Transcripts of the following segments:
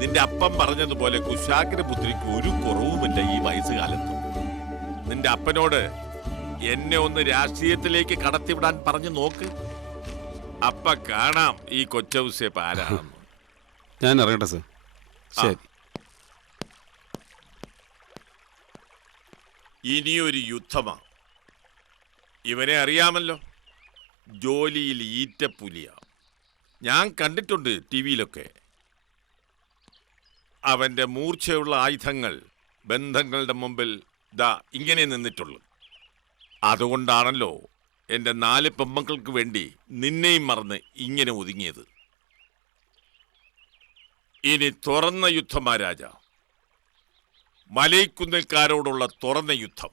നിന്റെ അപ്പം പറഞ്ഞതുപോലെ കുശാഗ്രപുത്രിക്ക് ഒരു കുറവുമില്ല ഈ വയസ്സുകാലത്തും. നിന്റെ അപ്പനോട് എന്നെ ഒന്ന് രാഷ്ട്രീയത്തിലേക്ക് കടത്തിവിടാൻ പറഞ്ഞു നോക്ക്. അപ്പ കാണാം ഈ കൊച്ചൗസേപ്പ് ആരാണെന്ന്. ഞാൻ അറിയട്ടെ സർ. ശരി. ഇനിയൊരു യുദ്ധമാ. ഇവനെ അറിയാമല്ലോ, ജോലിയിൽ ഈറ്റപ്പുലിയാ. ഞാൻ കണ്ടിട്ടുണ്ട് ടിവിയിലൊക്കെ. അവന്റെ മൂർച്ചയുള്ള ആയുധങ്ങൾ ബന്ധങ്ങളുടെ മുമ്പിൽ ദാ ഇങ്ങനെ നിന്നിട്ടുള്ളൂ. അതുകൊണ്ടാണല്ലോ എൻ്റെ 4 പെമ്മക്കൾക്ക് വേണ്ടി നിന്നെയും മറന്ന് ഇങ്ങനെ ഒതുങ്ങിയത്. ഇനി തുറന്ന യുദ്ധമാ രാജ, മലൈക്കുന്നിൽക്കാരോടുള്ള തുറന്ന യുദ്ധം.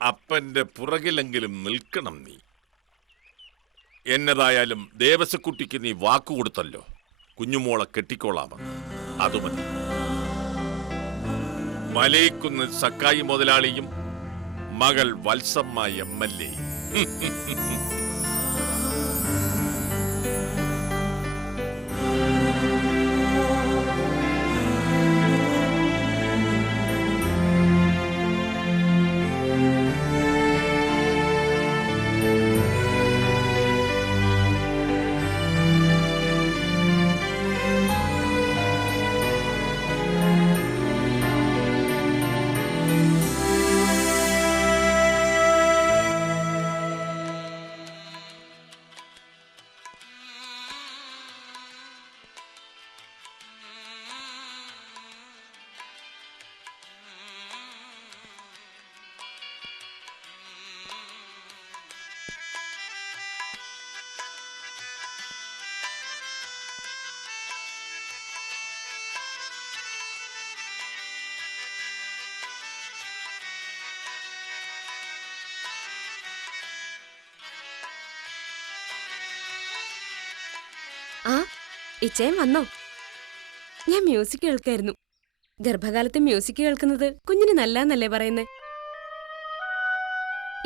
അപ്പൻ്റെ പുറകിലെങ്കിലും നിൽക്കണം നീ. എന്നതായാലും ദേവസക്കുട്ടിക്ക് നീ വാക്കുകൊടുത്തല്ലോ, കുഞ്ഞുമോളെ കെട്ടിക്കോളാമെന്ന്. അതുമതി. മലൈക്കുന്ന് സക്കായി മുതലാളിയും മകൾ വത്സമ്മ MLA. ആ, ഇച്ചയും വന്നോ? ഞാൻ മ്യൂസിക് കേൾക്കായിരുന്നു. ഗർഭകാലത്ത് മ്യൂസിക് കേൾക്കുന്നത് കുഞ്ഞിന് നല്ലന്നല്ലേ പറയുന്നേ?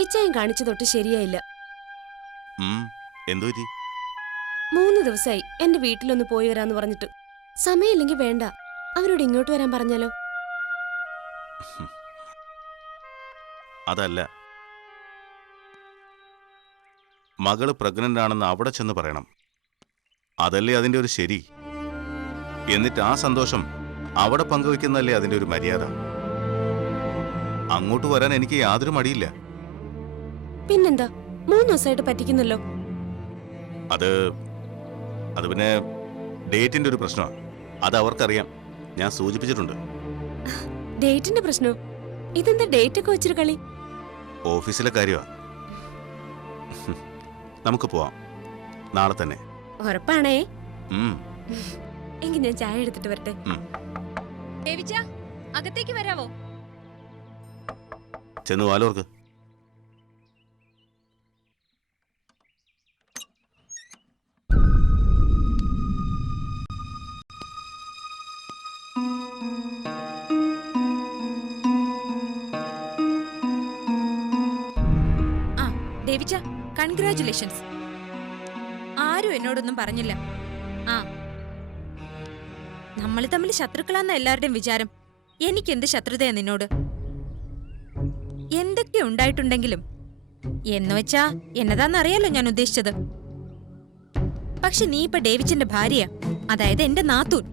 ഇച്ചയും കാണിച്ചു തൊട്ട് ശരിയായില്ല. 3 ദിവസമായി എന്റെ വീട്ടിലൊന്ന് പോയി വരാന്ന് പറഞ്ഞിട്ട്. സമയമില്ലെങ്കിൽ വേണ്ട, അവരോട് ഇങ്ങോട്ട് വരാൻ പറഞ്ഞാലോ? അതല്ല, മകള് പ്രഗ്നന്റ് ആണെന്ന് അവിടെ ചെന്ന് പറയണം. അതല്ലേ അതിൻ്റെ ഒരു ശരി. എന്നിട്ട് ആ സന്തോഷം അവിടെ പങ്കുവെക്കുന്നതല്ലേ അതിൻ്റെ ഒരു മര്യാദ. അങ്ങോട്ട് വരാൻ എനിക്ക് യാതൊരു മടിയില്ല. പിന്നെന്താ, 3 ദിവസമായിട്ട് പറ്റിക്കുന്നല്ലോ. അത് പിന്നെ ഡേറ്റിന്റെ ഒരു പ്രശ്നമാണ്. അത് അവർക്കറിയാം, ഞാൻ സൂചിപ്പിച്ചിട്ടുണ്ട്. ഡേറ്റിന്റെ പ്രശ്നോ? ഇതെന്താ ഡേറ്റ് ഒക്കെ വെച്ചൊരു കളി? ഓഫീസിലെ കാര്യമാണ്. നമുക്ക് പോവാം, നാളെ തന്നെ. ഉറപ്പാണേ? എങ്കിൽ ഞാൻ ചായ എടുത്തിട്ട് വരട്ടെ. അകത്തേക്ക് വരാവോ? ചെന്ന് വാലോർക്ക്. ദേവിച്ച, കൺഗ്രാറ്റുലേഷൻസ്. ആരും എന്നോടൊന്നും പറഞ്ഞില്ല. നമ്മൾ തമ്മിൽ ശത്രുക്കളാന്ന എല്ലാവരുടെയും വിചാരം. എനിക്കെന്ത് ശത്രുതയാ നിന്നോട്? എന്തൊക്കെ ഉണ്ടായിട്ടുണ്ടെങ്കിലും എന്നുവെച്ചാ എന്നതാന്നറിയാലോ ഞാൻ ഉദ്ദേശിച്ചത്. പക്ഷെ നീ ഇപ്പൊ ഡേവിച്ചന്റെ ഭാര്യയാ, അതായത് എന്റെ നാത്തൂൻ.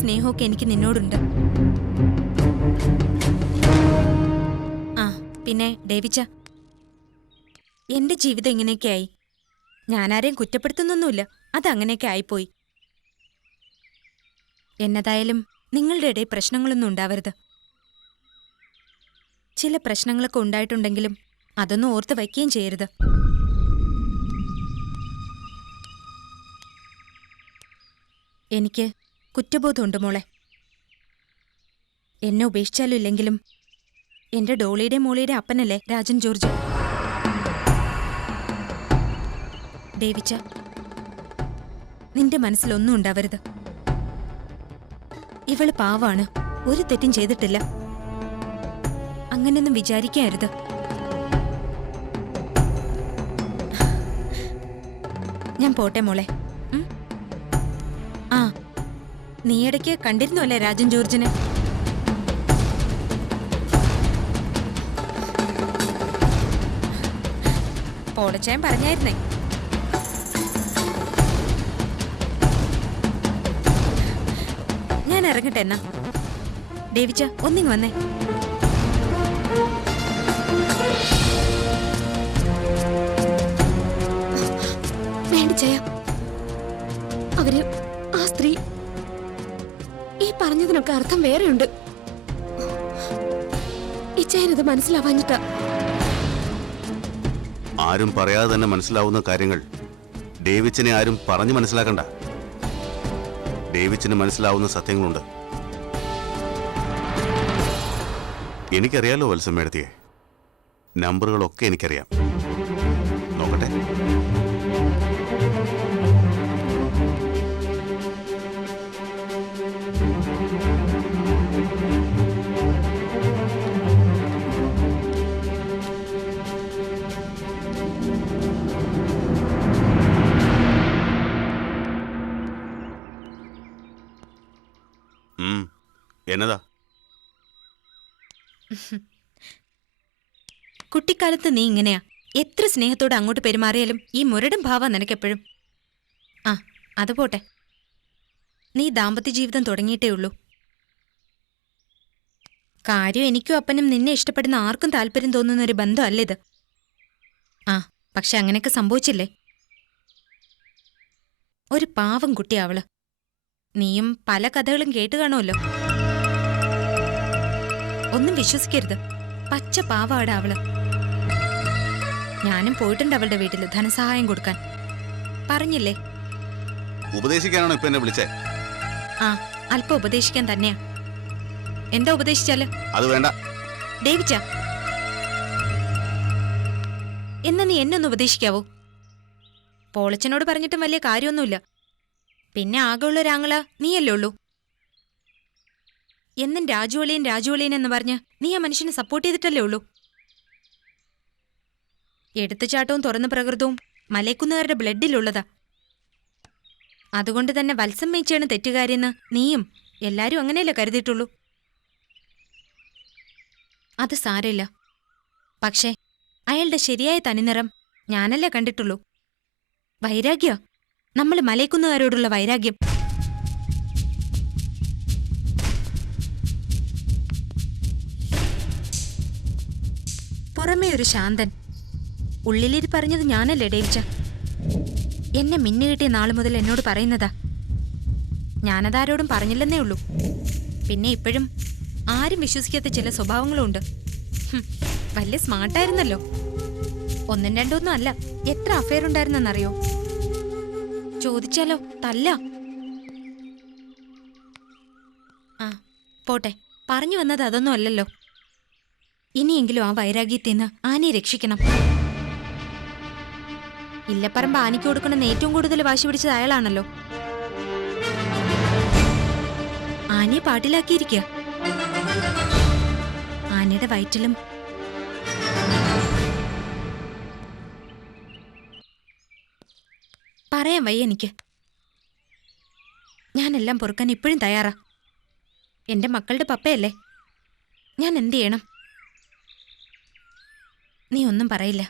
സ്നേഹമൊക്കെ എനിക്ക് നിന്നോടുണ്ട്. പിന്നെ ഡേവിച്ച, എന്റെ ജീവിതം ഇങ്ങനെയൊക്കെ ആയി. ഞാനാരെയും കുറ്റപ്പെടുത്തുന്നൊന്നുമില്ല, അതങ്ങനെയൊക്കെ ആയിപ്പോയി. എന്നതായാലും നിങ്ങളുടെ ഇടയിൽ പ്രശ്നങ്ങളൊന്നും ഉണ്ടാവരുത്. ചില പ്രശ്നങ്ങളൊക്കെ ഉണ്ടായിട്ടുണ്ടെങ്കിലും അതൊന്നും ഓർത്ത് വയ്ക്കുകയും ചെയ്യരുത്. എനിക്ക് കുറ്റബോധമുണ്ട് മോളെ. എന്നെ ഉപേക്ഷിച്ചാലും ഇല്ലെങ്കിലും എന്റെ ഡോളിയുടെ മോളിയുടെ അപ്പനല്ലേ രാജൻ ജോർജ്. ദേവിച്ച, നിന്റെ മനസ്സിലൊന്നും ഉണ്ടാവരുത്. ഇവള് പാവാണ്, ഒരു തെറ്റും ചെയ്തിട്ടില്ല. അങ്ങനെയൊന്നും വിചാരിക്കരുത്. ഞാൻ പോട്ടെ മോളെ. ആ, നീ ഇടയ്ക്ക് കണ്ടിരുന്നു അല്ലേ രാജൻ ജോർജിനെ? പോളച്ചായം പറഞ്ഞായിരുന്നേ. ഞാൻ ഇറങ്ങട്ടെ എന്നാ. ദേവിച്ച, ഒന്നിങ്ങ് വന്നേ. വേണ്ട ചയ, അവര് ആ സ്ത്രീ ഈ പറഞ്ഞതിനൊക്കെ അർത്ഥം വേറെയുണ്ട്. ഈ ചയനത് മനസ്സിലാവാഞ്ഞിട്ടാ. ആരും പറയാതെ തന്നെ മനസ്സിലാവുന്ന കാര്യങ്ങൾ ഡേവിച്ചിനെ ആരും പറഞ്ഞു മനസ്സിലാക്കണ്ട. ഡേവിച്ചിന് മനസ്സിലാവുന്ന സത്യങ്ങളുണ്ട്. എനിക്കറിയാലോ വത്സമ്മേടത്തിയെ, നമ്പറുകളൊക്കെ എനിക്കറിയാം. നോക്കട്ടെ. എന്നതാ? കുട്ടിക്കാലത്ത് നീ ഇങ്ങനെയാ. എത്ര സ്നേഹത്തോടെ അങ്ങോട്ട് പെരുമാറിയാലും ഈ മുരടും ഭാവം നിനക്കെപ്പോഴും. ആ, അത് പോട്ടെ. നീ ദാമ്പത്യ ജീവിതം തുടങ്ങിയിട്ടേ ഉള്ളൂ. കാര്യം എനിക്കും അപ്പനും നിന്നെ ഇഷ്ടപ്പെടുന്ന ആർക്കും താല്പര്യം തോന്നുന്ന ഒരു ബന്ധമല്ല ഇത്. ആ, പക്ഷെ അങ്ങനെയൊക്കെ സംഭവിച്ചില്ലേ? ഒരു പാവം കുട്ടിയാ അവള്. നീയും പല കഥകളും കേട്ട് കാണുമല്ലോ. ഒന്നും വിശ്വസിക്കരുത്. പച്ച പാവാടാ അവള്. ഞാനും പോയിട്ടുണ്ട് അവളുടെ വീട്ടില് ധനസഹായം കൊടുക്കാൻ. പറഞ്ഞില്ലേ? ഉപദേശിക്കാനാണോ ഇപ്പൊ എന്നെ വിളിച്ചേ? ആ, അല്പം ഉപദേശിക്കാൻ തന്നെയാ. എന്താ ഉപദേശിച്ചാല്? അത് വേണ്ട ഡേവിച്ച, എന്നാ നീ എന്നെ ഒന്ന് ഉപദേശിക്കാവോ? പോളച്ചനോട് പറഞ്ഞിട്ടും വലിയ കാര്യമൊന്നുമില്ല. പിന്നെ ആകെയുള്ളൊരാങ്ങള നീയല്ലേ ഉള്ളൂ. എന്നും രാജുവളിയൻ രാജുവളിയൻ എന്ന് പറഞ്ഞ് നീ ആ മനുഷ്യനെ സപ്പോർട്ട് ചെയ്തിട്ടല്ലേ ഉള്ളൂ. എടുത്തുചാട്ടവും തുറന്ന പ്രകൃതവും മലയക്കുന്നുകാരുടെ ബ്ലഡിലുള്ളതാ. അതുകൊണ്ട് തന്നെ വത്സമ്മയിച്ചാണ് തെറ്റുകാരിയെന്ന് നീയും എല്ലാരും അങ്ങനെയല്ലേ കരുതിയിട്ടുള്ളൂ. അത് സാരമില്ല. പക്ഷേ അയാളുടെ ശരിയായ തനിനിറം ഞാനല്ലേ കണ്ടിട്ടുള്ളൂ. വൈരാഗ്യ, നമ്മൾ മലയക്കുന്നുകാരോടുള്ള വൈരാഗ്യം. പുറമേ ഒരു ശാന്തൻ, ഉള്ളിലിരി പറഞ്ഞത് ഞാനല്ലേ ഡേവിച്ച? എന്നെ മിന്നു കിട്ടിയ നാളു മുതൽ എന്നോട് പറയുന്നതാ. ഞാനതാരോടും പറഞ്ഞില്ലെന്നേ ഉള്ളൂ. പിന്നെ ഇപ്പോഴും ആരും വിശ്വസിക്കാത്ത ചില സ്വഭാവങ്ങളുണ്ട്. വലിയ സ്മാർട്ടായിരുന്നല്ലോ. ഒന്നും രണ്ടൊന്നും അല്ല, എത്ര അഫയർ ഉണ്ടായിരുന്നെന്നറിയോ? ചോദിച്ചാലോ തല്ല. ആ, പോട്ടെ. പറഞ്ഞു വന്നത് അതൊന്നും അല്ലല്ലോ. ഇനിയെങ്കിലും ആ വൈരാഗ്യത്തിന്ന് ആനയെ രക്ഷിക്കണം. ഇല്ലപ്പറമ്പ് ആനയ്ക്ക് കൊടുക്കണമെന്ന് ഏറ്റവും കൂടുതൽ വാശി പിടിച്ചത് അയാളാണല്ലോ. ആനയെ പാട്ടിലാക്കിയിരിക്കുക. ആനയുടെ വയറ്റിലും പറയാൻ വയ്യ എനിക്ക്. ഞാനെല്ലാം പൊറുക്കാൻ ഇപ്പോഴും തയ്യാറാ. എന്റെ മക്കളുടെ പപ്പയല്ലേ. ഞാൻ എന്ത് ചെയ്യണം? നീ ഒന്നും പറയില്ല.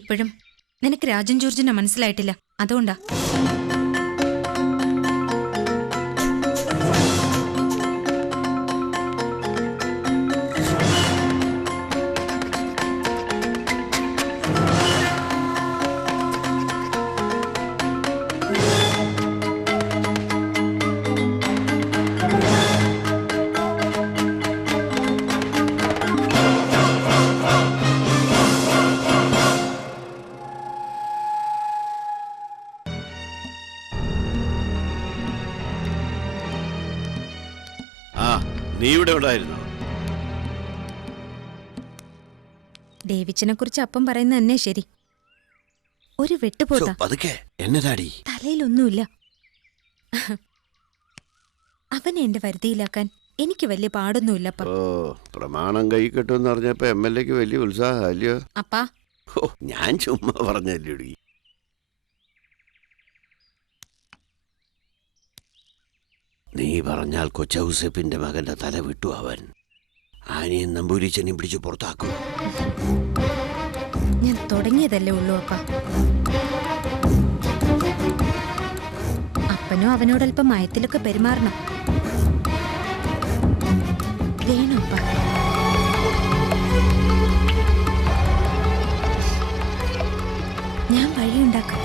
ഇപ്പോഴും നിനക്ക് രാജൻ ജോർജിനെ മനസ്സിലായിട്ടില്ല, അതുകൊണ്ടാ. നീ ഇവിടെ ഉണ്ടായിരുന്നോ? ഡേവിച്ചിനെ കുറിച്ച് അപ്പം പറയുന്നത് തന്നെ ശരി. ഒരു വെട്ടുപോത്ത പതുക്കെ എന്നതാടി? തലയിലൊന്നുമില്ല. അവനെ എന്റെ വരുതിയിലാക്കാൻ എനിക്ക് വലിയ പാടൊന്നുമില്ലപ്പ. ഓ, പ്രമാണം കൈ കെട്ടുമെന്ന് പറഞ്ഞപ്പോ MLA ക്ക് വലിയ ഉത്സാഹം അല്ലയോ? അപ്പാ ഓ, ഞാൻ ചുമ്മാ പറഞ്ഞല്ലേടി. നീ പറഞ്ഞാൽ കൊച്ചൗസേപ്പിന്റെ മകന്റെ തല വിട്ടു അവൻ. ആനയും നമ്പൂരിച്ചനെയും പിടിച്ച് പുറത്താക്കും. ഞാൻ തുടങ്ങിയതല്ലേ ഉള്ളൂ അപ്പ. അപ്പനും അവനോടൽപ്പം മയത്തിലൊക്കെ പെരുമാറണം. വേണോ അപ്പ? ഞാൻ വഴിയുണ്ടാക്കാം.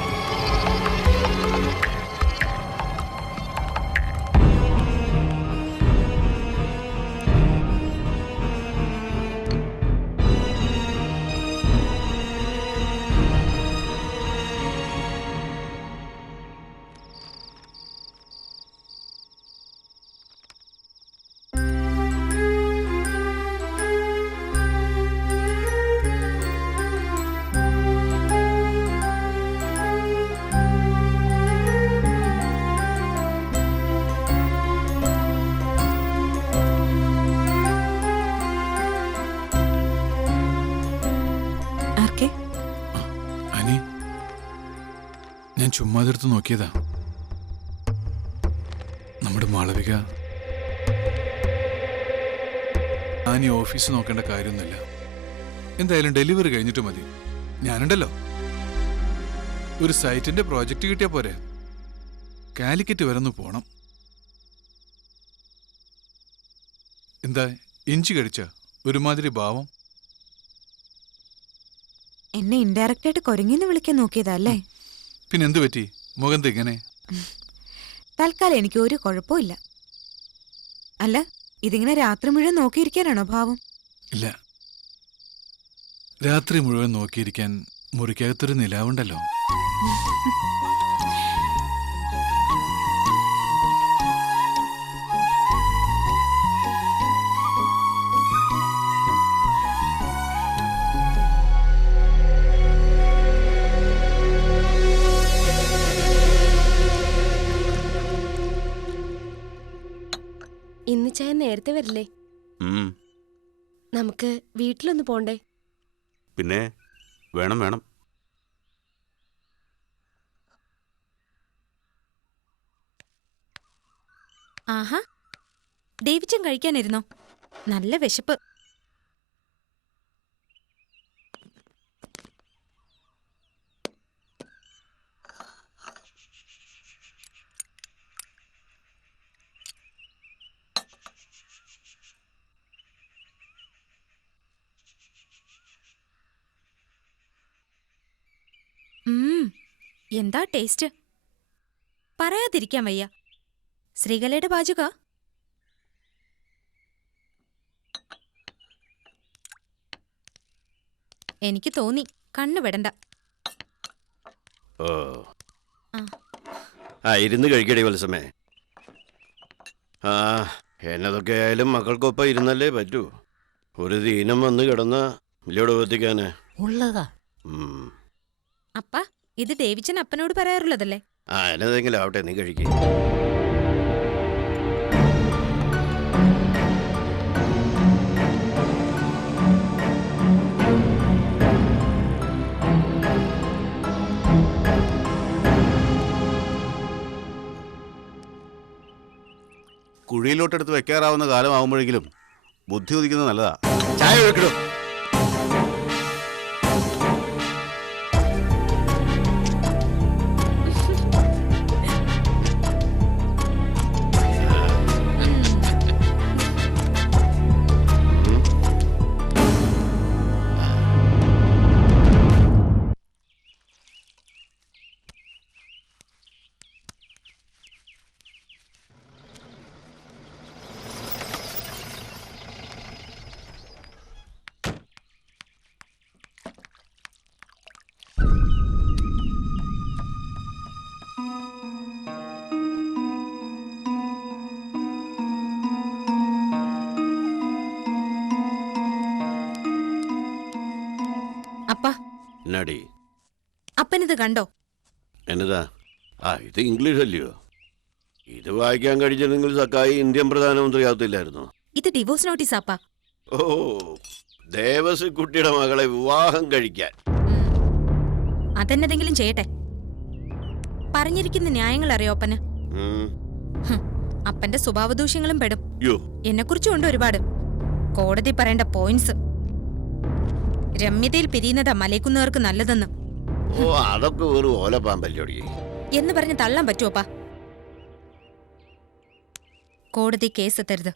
അനി, ഞാൻ ചുമ്മാതെടുത്ത് നോക്കിയതാ. നമ്മുടെ മാളവിക ആനി ഓഫീസ് നോക്കേണ്ട കാര്യമൊന്നുമില്ല. എന്തായാലും ഡെലിവറി കഴിഞ്ഞിട്ട് മതി. ഞാനുണ്ടല്ലോ. ഒരു സൈറ്റിന്റെ പ്രോജക്റ്റ് കിട്ടിയാ പോരെ. കാലിക്കറ്റ് വരെ ഒന്ന് പോണം. എന്താ ഇഞ്ചി കടിച്ച ഒരുമാതിരി ഭാവം? എന്നെ ഇൻഡയറക്റ്റ് ആയിട്ട് കൊരങ്ങിന്ന് വിളിക്കാൻ നോക്കിയതല്ലേ? പിന്നെന്ത് പറ്റി? മുഖം തെങ്ങനെ? തൽക്കാലം എനിക്ക് ഒരു കുഴപ്പമില്ല. അല്ല, ഇതിങ്ങനെ രാത്രി മുഴുവൻ നോക്കിയിരിക്കാനാണോ ഭാവം? ഇല്ല, രാത്രി മുഴുവൻ നോക്കിയിരിക്കാൻ മുറിക്കകത്തൊരു നിലാവുണ്ടല്ലോ. ഇന്ന് ചായ നേരത്തെ വരില്ലേ? നമുക്ക് വീട്ടിലൊന്ന് പോണ്ടേ? പിന്നെ വേണം വേണം. ആഹാ, ഡേവിച്ചൻ കഴിക്കാനിരുന്നോ? നല്ല വിശപ്പ്. എന്താ ടേസ്റ്റ്? പറയാതിരിക്കാൻ വയ്യ. ശ്രീകലയുടെ പാചക? എനിക്ക് തോന്നി, കണ്ണു വിടണ്ട. ഓ, ഇരുന്ന് കഴിക്കടി വത്സമേ. എന്നതൊക്കെ ആയാലും മക്കൾക്കൊപ്പം ഇരുന്നല്ലേ പറ്റൂ. ഒരു ദീനം വന്ന് കിടന്ന ഇല്ലോട് എത്തിക്കാന് ഉള്ളതാ. അപ്പ ഇത് ഡേവിച്ചൻ അപ്പനോട് പറയാറുള്ളതല്ലേ? എന്നതെങ്കിലും ആവട്ടെ, നീ കഴിക്കേ. കുഴിയിലോട്ടെടുത്ത് വെക്കാറാവുന്ന കാലമാകുമ്പോഴെങ്കിലും ബുദ്ധി ഉദിക്കുന്നത് നല്ലതാ. ചായ വെക്കണോ? എന്നാടി അപ്പനിത് കണ്ടോ? എന്നതാ? ആ, ഇത് ഇംഗ്ലീഷ് അല്ലയോ? ഇത് വായിക്കാൻ കഴിഞ്ഞില്ലെങ്കിൽ സക്കായി ഇന്ത്യൻ പ്രധാനമന്ത്രി ആവത്തില്ലായിരുന്നു. ഇത് ഡിവോഴ്സ് നോട്ടീസ് അപ്പാ. ഓ, ദേവസിക്കുട്ടിയുടെ മകളെ വിവാഹം കഴിക്കാൻ. അതെന്നതെങ്കിലും ചെയ്യട്ടെ. പറഞ്ഞിരിക്കുന്ന ന്യായങ്ങൾ അറിയോ അപ്പന്? അപ്പന്റെ സ്വഭാവദൂഷ്യങ്ങളും പെടും. എന്നെക്കുറിച്ചും ഉണ്ട് ഒരുപാട്. കോടതി പറയേണ്ട പോയിന്റ്സ്. രമ്യതയിൽ പിരിയുന്നതാ മലയ്ക്കുന്നവർക്ക് നല്ലതെന്ന്. ഓ, അതൊക്കെ ഒരു ഓലപ്പാമ്പല്ലോടി എന്ന് പറഞ്ഞ് തള്ളാൻ പറ്റുമോപ്പാ? കോടതി കേസ് എത്തരുത്.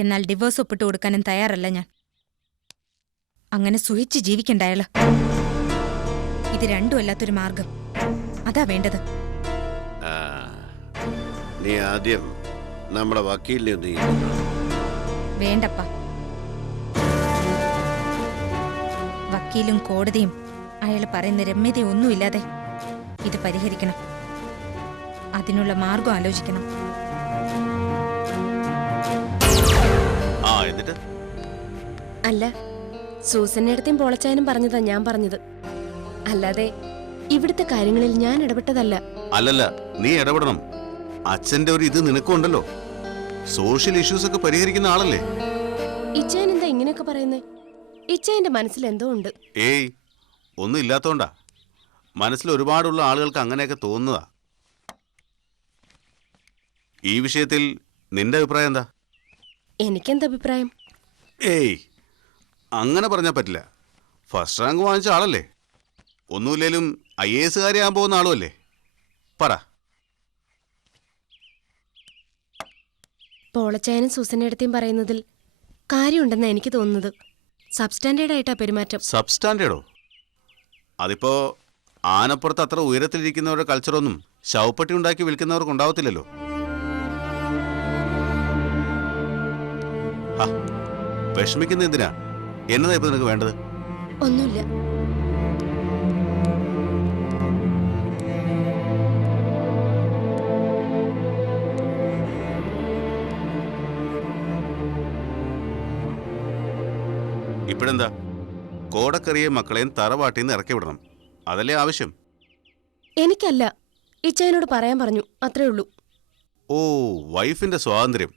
എന്നാൽ ഡിവോഴ്സ് ഒപ്പിട്ട് കൊടുക്കാനും തയ്യാറല്ല ഞാൻ. അങ്ങനെ സുഹിച്ച് ജീവിക്കണ്ട അയാള്. ഇത് രണ്ടും അല്ലാത്തൊരു മാർഗം. അതാ വേണ്ടത്. നീ ആദ്യം നമ്മുടെ വക്കീലിനെ ഒന്ന് വേണ്ടപ്പ. വക്കീലും കോടതിയും അയാൾ പറയുന്ന രമ്യതയൊന്നുമില്ലാതെ ഇത് പരിഹരിക്കണം. അതിനുള്ള മാർഗം ആലോചിക്കണം. അല്ല, സൂസന്നേടത്തെയും പോളച്ചായനും പറഞ്ഞതാ ഞാൻ പറഞ്ഞത്. അല്ലാതെ ഇവിടുത്തെ കാര്യങ്ങളിൽ ഞാൻ ഇടപെട്ടതല്ല. അല്ലല്ല, നീ ഇടപെടണം. അച്ഛന്റെ ഒരു ഇത് നിനക്കുണ്ടല്ലോ. സോഷ്യൽ ഇഷ്യൂസ് ഒക്കെ പരിഹരിക്കുന്ന ആളല്ലേ. ഇച്ചായൻ എന്താ ഇങ്ങനെയൊക്കെ പറയുന്നേ? ഇച്ചായന്റെ മനസ്സിൽ എന്തോ ഉണ്ട്. ഏയ്, ഒന്നും ഇല്ലാത്തോണ്ടാ. മനസ്സിൽ ഒരുപാടുള്ള ആളുകൾക്ക് അങ്ങനെയൊക്കെ തോന്നുന്നതാ. ഈ വിഷയത്തിൽ നിന്റെ അഭിപ്രായം എന്താ? എനിക്കെന്താ അഭിപ്രായം? ഏയ്, അങ്ങനെ പറഞ്ഞാൽ പറ്റില്ല. ഫസ്റ്റ് റാങ്ക് വാങ്ങിച്ച ആളല്ലേ. ഒന്നുമില്ലേലും IAS ആകാൻ പോകുന്ന ആളുമല്ലേ. പറ. പോളച്ചായനും സൂസന്നേടത്തെയും പറയുന്നതിൽ കാര്യമുണ്ടെന്നാ എനിക്ക് തോന്നുന്നത്. സബ്സ്റ്റാൻഡേർഡ് ആയിട്ടാ പെരുമാറ്റം. സബ്സ്റ്റാൻഡേർഡോ? അതിപ്പോ ആനപ്പുറത്ത് അത്ര ഉയരത്തിലിരിക്കുന്നവരുടെ കൾച്ചറൊന്നും ശവപ്പെട്ടി ഉണ്ടാക്കി വിൽക്കുന്നവർക്ക് ഉണ്ടാവത്തില്ലല്ലോ. വിഷമിക്കുന്ന എന്തിനാ? എന്നതാ ഇപ്പൊ നിനക്ക് വേണ്ടത്? ഒന്നുമില്ല. ഇപ്പോഴെന്താ? കോടക്കറിയെ മക്കളെയും തറവാട്ടിന്ന് ഇറക്കി വിടണം. അതല്ലേ ആവശ്യം? എനിക്കല്ല, ഇച്ചായനോട് പറയാൻ പറഞ്ഞു, അത്രേ ഉള്ളൂ. ഓ, വൈഫിന്റെ സ്വാതന്ത്ര്യം.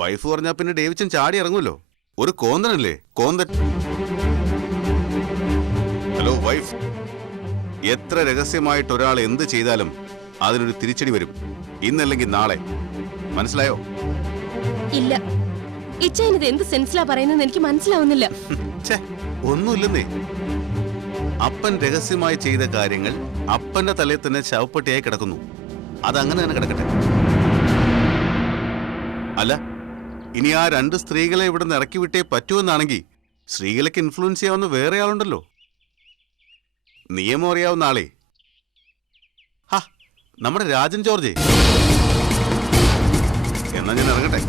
വൈഫ് പറഞ്ഞാ പിന്നെ ഡേവിച്ചൻ ചാടി ഇറങ്ങുമല്ലോ. ഒരു കോന്തനല്ലേ, കോന്തൻ. ഹലോ വൈഫ്, എത്ര രഹസ്യമായിട്ട് ഒരാൾ എന്ത് ചെയ്താലും അതിനൊരു തിരിച്ചടി വരും. ഇന്നല്ലെങ്കിൽ നാളെ. മനസ്സിലായോ? ഇല്ല, ഇച്ചായനത് എന്ത് സെൻസിലാ പറയുന്നത് എനിക്ക് മനസ്സിലാവുന്നില്ല. ഒന്നുമില്ലെന്നേ. അപ്പൻ രഹസ്യമായി ചെയ്ത കാര്യങ്ങൾ അപ്പന്റെ തലയിൽ തന്നെ ശവപ്പെട്ടിയായി കിടക്കുന്നു. അതങ്ങനെ തന്നെ കിടക്കട്ടെ. അല്ല, ഇനി ആ 2 സ്ത്രീകളെ ഇവിടെ നിന്ന് ഇറക്കി വിട്ടേ പറ്റുമെന്നാണെങ്കിൽ സ്ത്രീകളൊക്കെ ഇൻഫ്ലുവൻസ് ചെയ്യാവുന്ന വേറെ ആളുണ്ടല്ലോ. നിയമം അറിയാവുന്ന ആളെ. നമ്മുടെ രാജൻ ജോർജ്. എന്നാ ഞാൻ ഇറങ്ങട്ടെ.